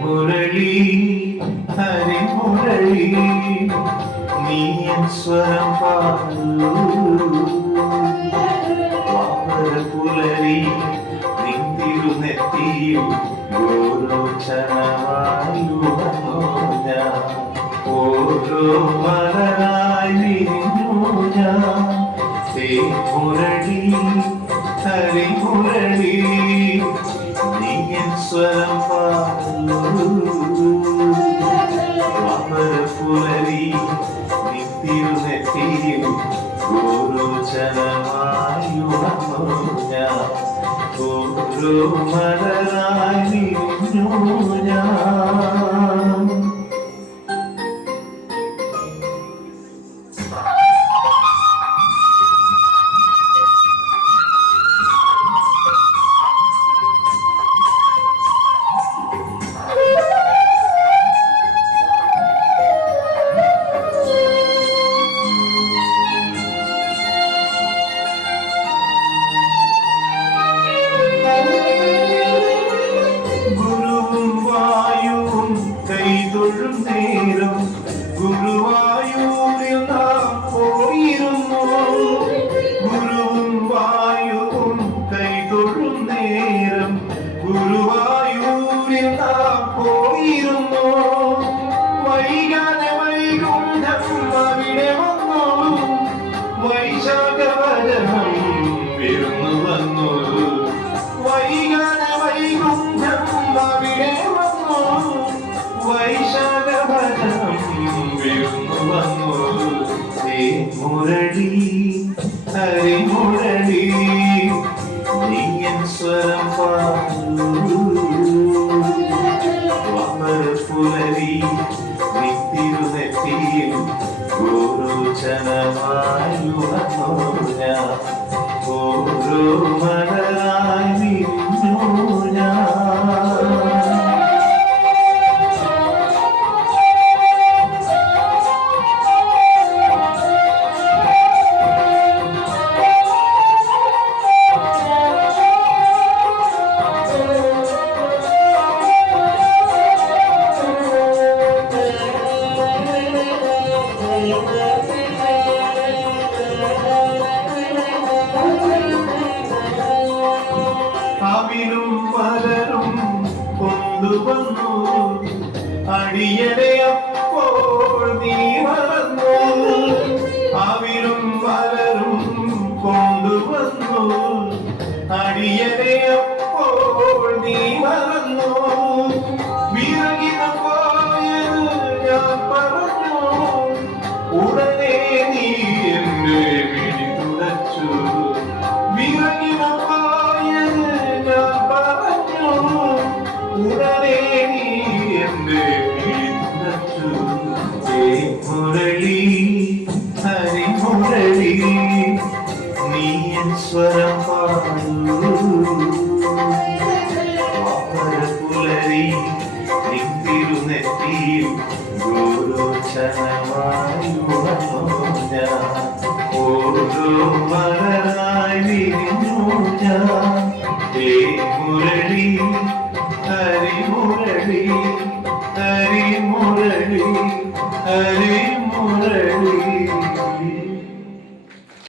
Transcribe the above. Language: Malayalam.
മുരളി ഹരിമുരളി നീ സ്വരം പാടൂ പുലരി നിന്തിരുനെത്തിയും ഗോരോചനവായുവന്നോ ഞാൻ ഓരോ മലരായി വിരിഞ്ഞു ഞാൻ മുരളി ഹരിമുരളി നീ സ്വരം പാടൂ പുലരി നിന്തിരുനെത്തിയും ഗോരോചനവായുവന്നോ ഞാൻ ഓരോ മലരായി വിരിഞ്ഞു ഞാൻ. കൈതൊഴും നേരം ഗുരുവായൂരിൽ നാം പോയിരുന്നു. ഗുരുവും വായുവും കൈതൊഴും നേരം ഗുരുവായൂരിൽ നാം പോയിരുന്നു. വൈകാതെ വൈകുണ്ഠം അവിടെ വന്നു, വൈശാഖവദനം വിരുന്നു വന്നു. വൈകാതെ വൈകുണ്ഠം അവിടെ വന്നു, വൈശാഖവദനം വിരുന്നു വന്നു. മുരളി ഹരിമുരളി നീ സ്വരം പാടൂ പുലരി നിന്തിരുനെത്തിയും ഗോരോചനവായുവന്നോ ഞാൻ ഓരോ മലരായി വിരിഞ്ഞു ഞാൻ. അവിലും പലരും കൊണ്ടുവന്നു അടിയനെ അപ്പോൾ നീ മറന്നു. അവിലും പലരും കൊണ്ടുവന്നു അടിയനെ അപ്പോൾ നീ മറന്നു. വിറകിന പോയത് ഞാൻ പറഞ്ഞു, ഉടനെ നീ എന്റെ വിഴി തുടച്ചു. വിറകിന പോയത് ഞാൻ പറഞ്ഞു, ഉടനെ നീ എന്റെ വിഴി തുടച്ചു. മുരളി ഹരിമുരളി നീ സ്വരം പാടൂ പുലരി നിന്തിരുനെത്തിയും ഗോരോചനവായുവന്നോ ഞാൻ ഓരോ മലരായി വിരിഞ്ഞു ഞാൻ. മുരളി ഹരിമുരളി ഹരിമുരളി ഹരി